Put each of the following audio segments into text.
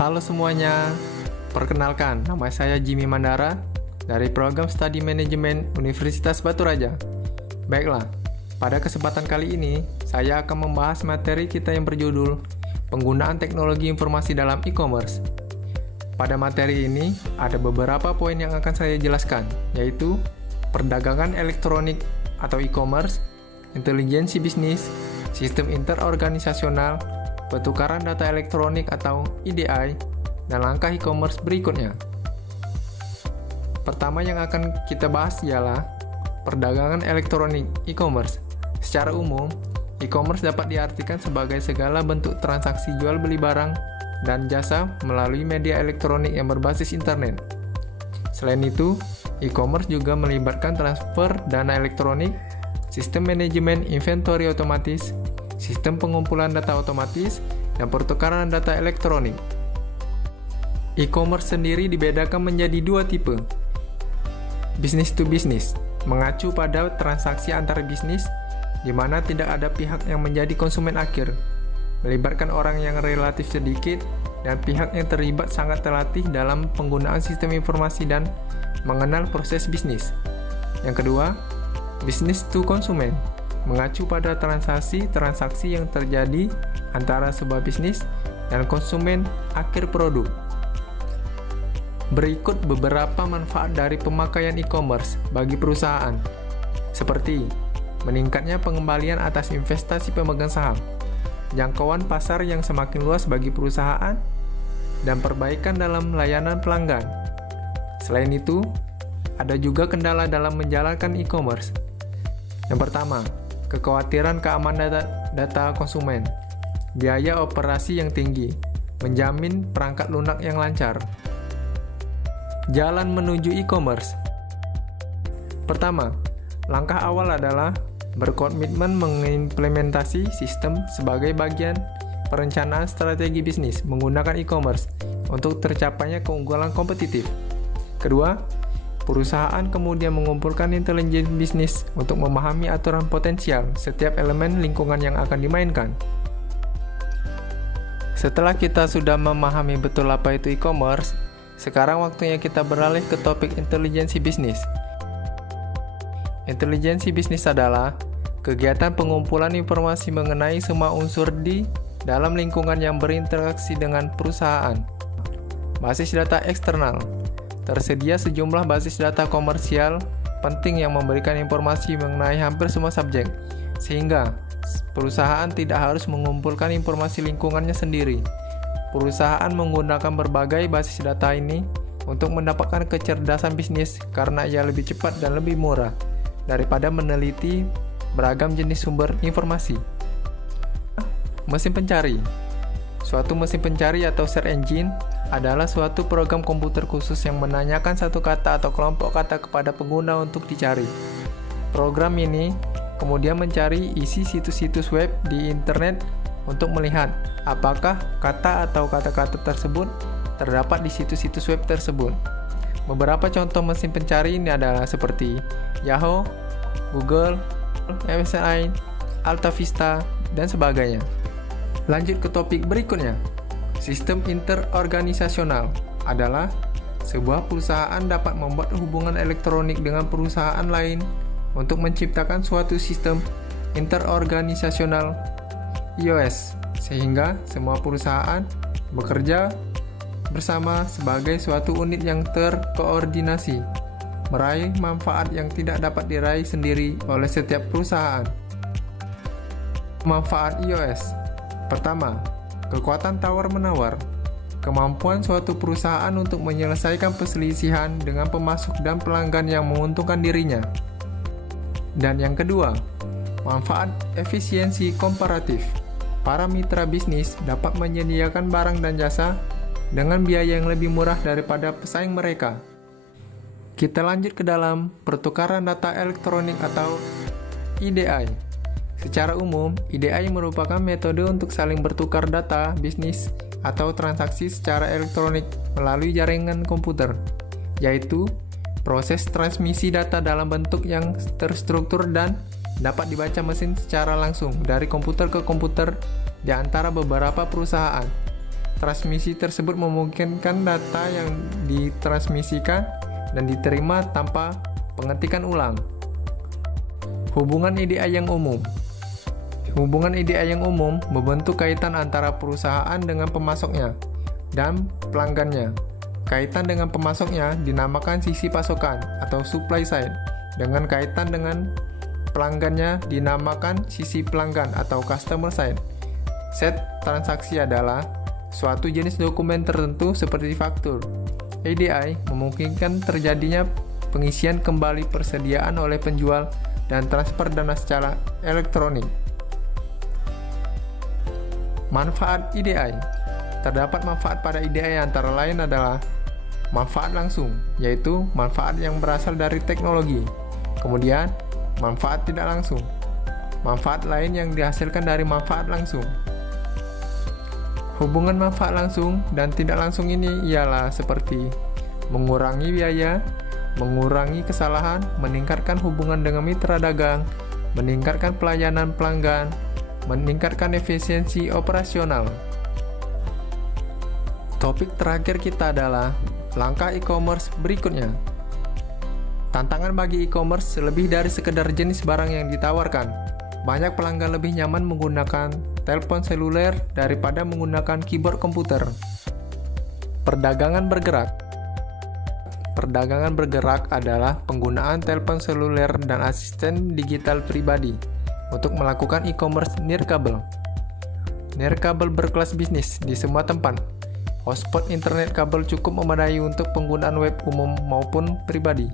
Halo semuanya, perkenalkan nama saya Jimmy Mandara dari program Studi Manajemen Universitas Batu Raja. Baiklah, pada kesempatan kali ini saya akan membahas materi kita yang berjudul Penggunaan Teknologi Informasi dalam E-commerce. Pada materi ini ada beberapa poin yang akan saya jelaskan, yaitu perdagangan elektronik atau e-commerce, intelijensi bisnis, sistem interorganisasional, pertukaran data elektronik atau EDI, dan langkah e-commerce berikutnya. Pertama yang akan kita bahas ialah perdagangan elektronik e-commerce. Secara umum, e-commerce dapat diartikan sebagai segala bentuk transaksi jual beli barang dan jasa melalui media elektronik yang berbasis internet. Selain itu, e-commerce juga melibatkan transfer dana elektronik, sistem manajemen inventory otomatis, sistem pengumpulan data otomatis, dan pertukaran data elektronik. E-commerce sendiri dibedakan menjadi dua tipe. Business to business, mengacu pada transaksi antar bisnis, di mana tidak ada pihak yang menjadi konsumen akhir, melibatkan orang yang relatif sedikit, dan pihak yang terlibat sangat terlatih dalam penggunaan sistem informasi dan mengenal proses bisnis. Yang kedua, business to consumer, mengacu pada transaksi yang terjadi antara sebuah bisnis dan konsumen akhir produk. Berikut beberapa manfaat dari pemakaian e-commerce bagi perusahaan, seperti meningkatnya pengembalian atas investasi pemegang saham, jangkauan pasar yang semakin luas bagi perusahaan, dan perbaikan dalam layanan pelanggan. Selain itu, ada juga kendala dalam menjalankan e-commerce. Yang pertama, kekhawatiran keamanan data konsumen, biaya operasi yang tinggi, menjamin perangkat lunak yang lancar. Jalan menuju e-commerce. Pertama, langkah awal adalah berkomitmen mengimplementasi sistem sebagai bagian perencanaan strategi bisnis menggunakan e-commerce untuk tercapainya keunggulan kompetitif. Kedua, perusahaan kemudian mengumpulkan intelijen bisnis untuk memahami aturan potensial setiap elemen lingkungan yang akan dimainkan. Setelah kita sudah memahami betul apa itu e-commerce, sekarang waktunya kita beralih ke topik intelijensi bisnis. Intelijensi bisnis adalah kegiatan pengumpulan informasi mengenai semua unsur di dalam lingkungan yang berinteraksi dengan perusahaan. Basis data eksternal. Tersedia sejumlah basis data komersial penting yang memberikan informasi mengenai hampir semua subjek, sehingga perusahaan tidak harus mengumpulkan informasi lingkungannya sendiri. Perusahaan menggunakan berbagai basis data ini untuk mendapatkan kecerdasan bisnis karena ia lebih cepat dan lebih murah daripada meneliti beragam jenis sumber informasi. Mesin pencari. Suatu mesin pencari atau search engine adalah suatu program komputer khusus yang menanyakan satu kata atau kelompok kata kepada pengguna untuk dicari. Program ini kemudian mencari isi situs-situs web di internet untuk melihat apakah kata atau kata-kata tersebut terdapat di situs-situs web tersebut. Beberapa contoh mesin pencari ini adalah seperti Yahoo, Google, MSI, AltaVista, dan sebagainya. Lanjut ke topik berikutnya. Sistem interorganisasional adalah sebuah perusahaan dapat membuat hubungan elektronik dengan perusahaan lain untuk menciptakan suatu sistem interorganisasional IOS, sehingga semua perusahaan bekerja bersama sebagai suatu unit yang terkoordinasi, meraih manfaat yang tidak dapat diraih sendiri oleh setiap perusahaan. Manfaat IOS. Pertama, kekuatan tawar-menawar, kemampuan suatu perusahaan untuk menyelesaikan perselisihan dengan pemasok dan pelanggan yang menguntungkan dirinya. Dan yang kedua, manfaat efisiensi komparatif. Para mitra bisnis dapat menyediakan barang dan jasa dengan biaya yang lebih murah daripada pesaing mereka. Kita lanjut ke dalam pertukaran data elektronik atau EDI. Secara umum, EDI merupakan metode untuk saling bertukar data bisnis atau transaksi secara elektronik melalui jaringan komputer, yaitu proses transmisi data dalam bentuk yang terstruktur dan dapat dibaca mesin secara langsung dari komputer ke komputer di antara beberapa perusahaan. transmisi tersebut memungkinkan data yang ditransmisikan dan diterima tanpa pengetikan ulang. Hubungan EDI yang umum. Hubungan EDI yang umum membentuk kaitan antara perusahaan dengan pemasoknya dan pelanggannya. Kaitan dengan pemasoknya dinamakan sisi pasokan atau supply side. Dengan kaitan dengan pelanggannya dinamakan sisi pelanggan atau customer side. Set transaksi adalah suatu jenis dokumen tertentu seperti faktur. EDI memungkinkan terjadinya pengisian kembali persediaan oleh penjual dan transfer dana secara elektronik. Manfaat EDI. Terdapat manfaat pada EDI antara lain adalah manfaat langsung, yaitu manfaat yang berasal dari teknologi. Kemudian, manfaat tidak langsung. Manfaat lain yang dihasilkan dari manfaat langsung. Hubungan manfaat langsung dan tidak langsung ini ialah seperti mengurangi biaya, mengurangi kesalahan, meningkatkan hubungan dengan mitra dagang, meningkatkan pelayanan pelanggan, meningkatkan efisiensi operasional. Topik terakhir kita adalah langkah e-commerce berikutnya. Tantangan bagi e-commerce lebih dari sekedar jenis barang yang ditawarkan. Banyak pelanggan lebih nyaman menggunakan telepon seluler daripada menggunakan keyboard komputer. Perdagangan bergerak. Perdagangan bergerak adalah penggunaan telepon seluler dan asisten digital pribadi untuk melakukan e-commerce nirkabel. Nirkabel berkelas bisnis di semua tempat. Hotspot internet kabel cukup memadai untuk penggunaan web umum maupun pribadi.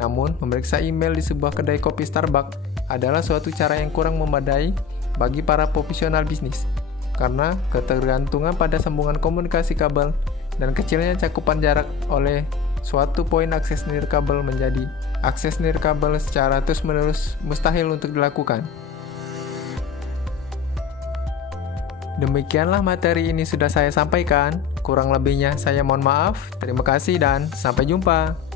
Namun, memeriksa email di sebuah kedai kopi Starbucks adalah suatu cara yang kurang memadai bagi para profesional bisnis, karena ketergantungan pada sambungan komunikasi kabel dan kecilnya cakupan jarak oleh suatu poin akses nirkabel menjadi akses nirkabel secara terus-menerus mustahil untuk dilakukan. Demikianlah materi ini sudah saya sampaikan. Kurang lebihnya saya mohon maaf. Terima kasih dan sampai jumpa.